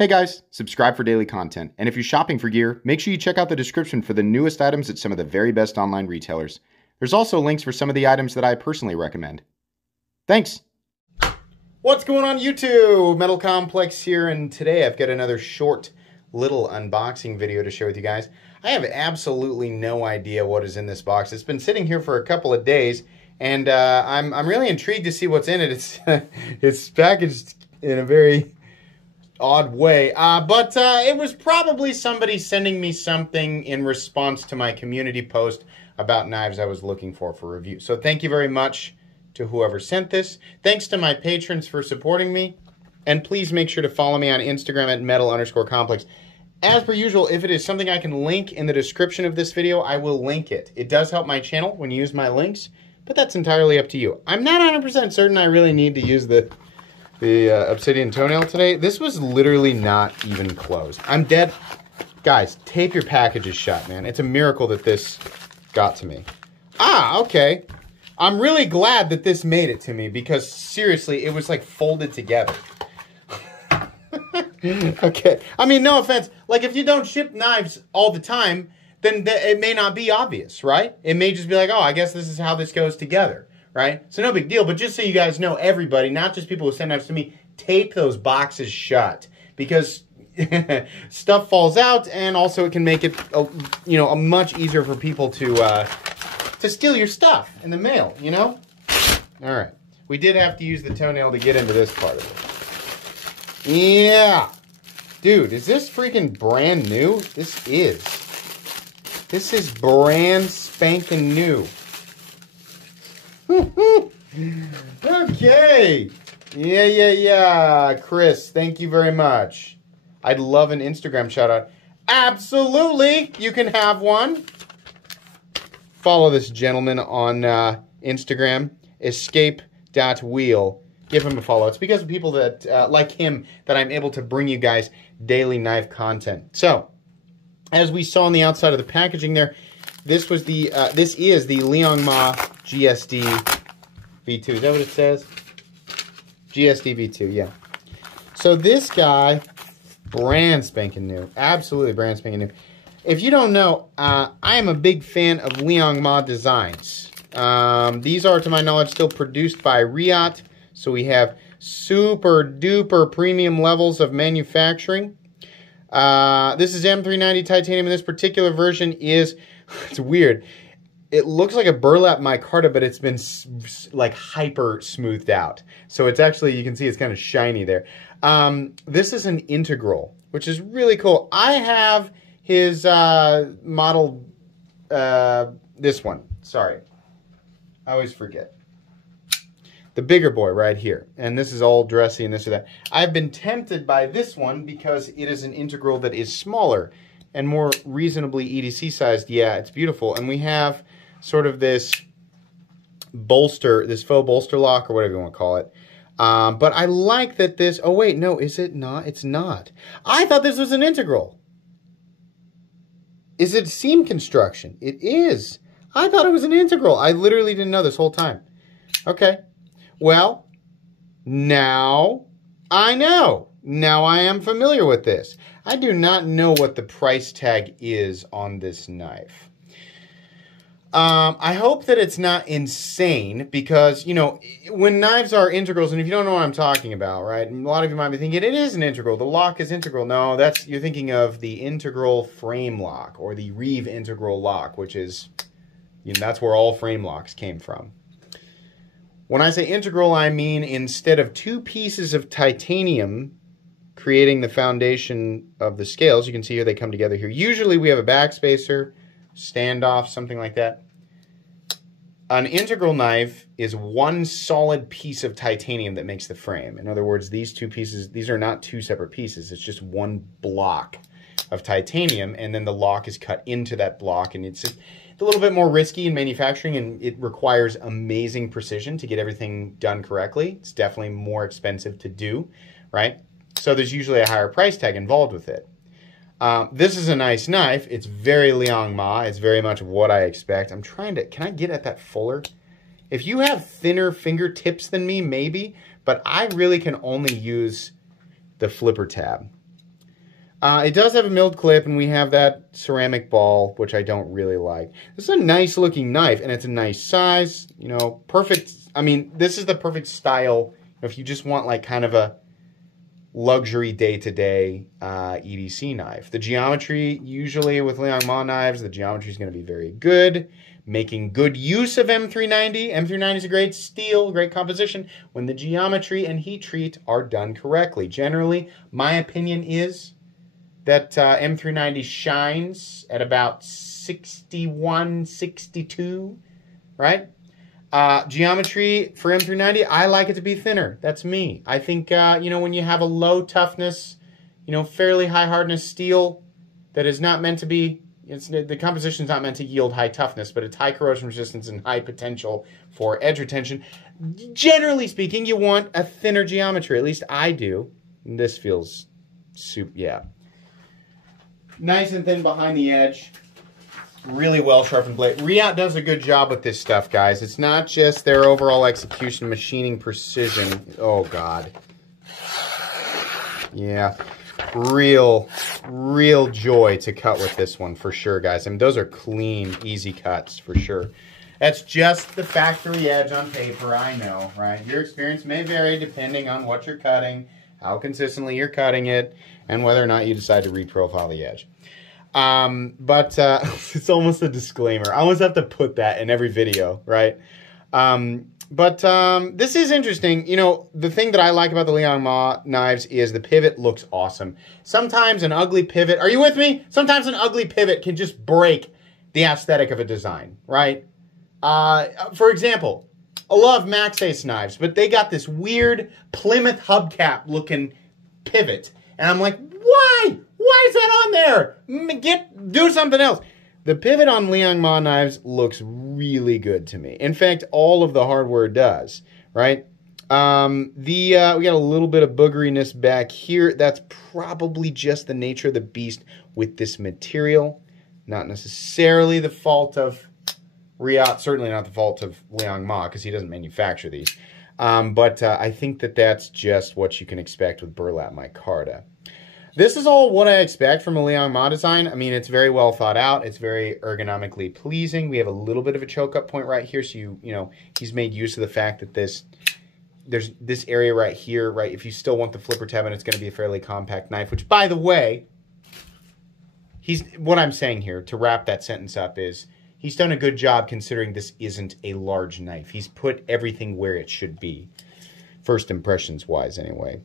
Hey guys, subscribe for daily content, and if you're shopping for gear, make sure you check out the description for the newest items at some of the very best online retailers. There's also links for some of the items that I personally recommend. Thanks! What's going on YouTube? Metal Complex here, and today I've got another short little unboxing video to share with you guys. I have absolutely no idea what is in this box. It's been sitting here for a couple of days, and I'm really intrigued to see what's in it. It's packaged in a very odd way, but it was probably somebody sending me something in response to my community post about knives I was looking for review. So thank you very much to whoever sent this. Thanks to my patrons for supporting me, and please make sure to follow me on Instagram at metal_complex. As per usual, if it is something I can link in the description of this video, I will link it. It does help my channel when you use my links, but that's entirely up to you. I'm not 100% certain I really need to use the obsidian toenail today. This was literally not even closed. I'm dead. Guys, tape your packages shut, man. It's a miracle that this got to me. Okay. I'm really glad that this made it to me because seriously, it was like folded together. Okay. I mean, no offense. Like if you don't ship knives all the time, then it may not be obvious, right? It may just be like, oh, I guess this is how this goes together. Right? So no big deal, but just so you guys know, everybody, not just people who send knives to me, tape those boxes shut because stuff falls out, and also it can make it, a much easier for people to steal your stuff in the mail, you know? All right. We did have to use the toenail to get into this part of it. Yeah. Dude, is this freaking brand new? This is. This is brand spanking new. Okay. Yeah. Chris, thank you very much. I'd love an Instagram shout out. Absolutely. You can have one. Follow this gentleman on Instagram, escape.wheel. Give him a follow. It's because of people that like him that I'm able to bring you guys daily knife content. So, as we saw on the outside of the packaging there, this is the Liong GSD V2. Is that what it says? GSD V2, yeah. So this guy, brand spanking new. Absolutely brand spanking new. If you don't know, I am a big fan of Liong designs. These are, to my knowledge, still produced by Riot. So we have super duper premium levels of manufacturing. This is M390 titanium, and this particular version is, it's weird. It looks like a burlap micarta, but it's been like hyper smoothed out. So it's actually, you can see it's kind of shiny there. This is an integral, which is really cool. I have his model, this one, sorry. I always forget. The bigger boy right here. And this is all dressy and this or that. I've been tempted by this one because it is an integral that is smaller and more reasonably EDC sized. Yeah, it's beautiful. And we have sort of this bolster, this faux bolster lock or whatever you want to call it. But I like that this, oh wait, no, is it not? It's not. I thought this was an integral. Is it seam construction? It is. I thought it was an integral. I literally didn't know this whole time. Okay. Well, now I know. Now I am familiar with this. I do not know what the price tag is on this knife. I hope that it's not insane because, you know, when knives are integrals, and if you don't know what I'm talking about, right, a lot of you might be thinking it is an integral. The lock is integral. No, you're thinking of the integral frame lock or the Reeve integral lock, which is, you know, that's where all frame locks came from. When I say integral, I mean instead of two pieces of titanium creating the foundation of the scales, you can see here they come together here. Usually we have a backspacer, standoff, something like that. An integral knife is one solid piece of titanium that makes the frame. In other words, these two pieces, these are not two separate pieces. It's just one block of titanium, and then the lock is cut into that block, and it's a little bit more risky in manufacturing, and it requires amazing precision to get everything done correctly. It's definitely more expensive to do, right? So there's usually a higher price tag involved with it. This is a nice knife. It's very Liong Ma. It's very much what I expect. I'm trying to, can I get at that fuller? If you have thinner fingertips than me, maybe, but I really can only use the flipper tab. It does have a milled clip, and we have that ceramic ball, which I don't really like. This is a nice looking knife, and it's a nice size. You know, perfect. I mean, this is the perfect style if you just want like kind of a luxury day-to-day EDC knife. The geometry, usually with Liong Ma knives, the geometry is going to be very good. Making good use of M390. M390 is a great steel, great composition when the geometry and heat treat are done correctly. Generally, my opinion is that M390 shines at about 61, 62, right? Geometry for M390, I like it to be thinner. That's me. I think, you know, when you have a low toughness, you know, fairly high hardness steel that is not meant to be, the composition is not meant to yield high toughness, but it's high corrosion resistance and high potential for edge retention. Generally speaking, you want a thinner geometry. At least I do. And this feels super, yeah. Nice and thin behind the edge. Really well sharpened blade. Riot does a good job with this stuff, guys. It's not just their overall execution, machining precision. Oh, God. Yeah. Real joy to cut with this one, for sure, guys. I mean, those are clean, easy cuts, for sure. That's just the factory edge on paper, I know, right? Your experience may vary depending on what you're cutting, how consistently you're cutting it, and whether or not you decide to reprofile the edge. But it's almost a disclaimer. I almost have to put that in every video, right? This is interesting. You know, the thing that I like about the Liong Ma knives is the pivot looks awesome. Sometimes an ugly pivot, are you with me? Sometimes an ugly pivot can just break the aesthetic of a design, right? For example, I love Max Ace knives, but they got this weird Plymouth hubcap looking pivot. And I'm like, why? Why is that on there? Do something else. The pivot on Liong Ma knives looks really good to me. In fact, all of the hardware does, right? We got a little bit of boogeriness back here. That's probably just the nature of the beast with this material. Not necessarily the fault of Riot, certainly not the fault of Liong Ma, because he doesn't manufacture these. I think that that's just what you can expect with burlap micarta. This is all what I expect from a Liong Ma design. I mean, it's very well thought out. It's very ergonomically pleasing. We have a little bit of a choke up point right here. So, you know, he's made use of the fact that there's this area right here, right? If you still want the flipper tab, and it's going to be a fairly compact knife, which, by the way, what I'm saying here to wrap that sentence up is he's done a good job considering this isn't a large knife. He's put everything where it should be, first impressions wise anyway.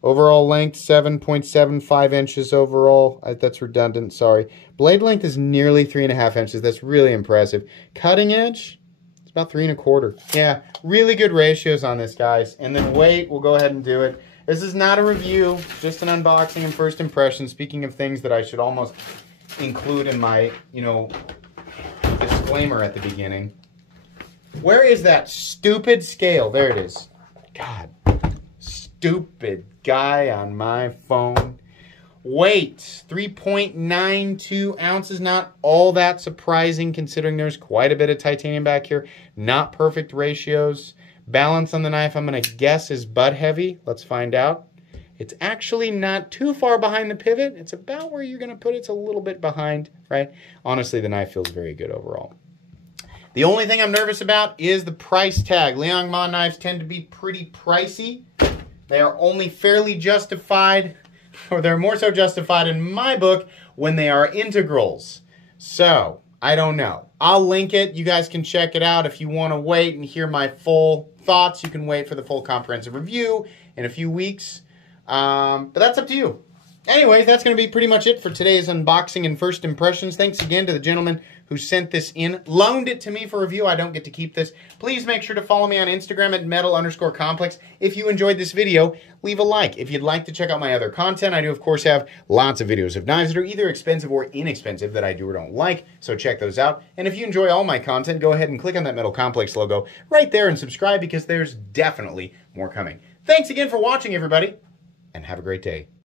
Overall length, 7.75 inches overall. That's redundant, sorry. Blade length is nearly 3.5 inches. That's really impressive. Cutting edge, it's about 3.25. Yeah, really good ratios on this, guys. And then weight, we'll go ahead and do it. This is not a review, just an unboxing and first impression. Speaking of things that I should almost include in my, you know, disclaimer at the beginning. Where is that stupid scale? There it is. God. Stupid guy on my phone. Weight, 3.92 ounces. Not all that surprising considering there's quite a bit of titanium back here. Not perfect ratios. Balance on the knife, I'm going to guess, is butt heavy. Let's find out. It's actually not too far behind the pivot. It's about where you're going to put it. It's a little bit behind, right? Honestly, the knife feels very good overall. The only thing I'm nervous about is the price tag. Liong Ma knives tend to be pretty pricey. They are only fairly justified, or they're more so justified in my book when they are integrals. So, I don't know. I'll link it. You guys can check it out. If you want to wait and hear my full thoughts, you can wait for the full comprehensive review in a few weeks. But that's up to you. Anyways, that's going to be pretty much it for today's unboxing and first impressions. Thanks again to the gentleman who sent this in, loaned it to me for review. I don't get to keep this. Please make sure to follow me on Instagram at metal_complex. If you enjoyed this video, leave a like. If you'd like to check out my other content, I do, of course, have lots of videos of knives that are either expensive or inexpensive that I do or don't like, so check those out. And if you enjoy all my content, go ahead and click on that Metal Complex logo right there and subscribe because there's definitely more coming. Thanks again for watching, everybody, and have a great day.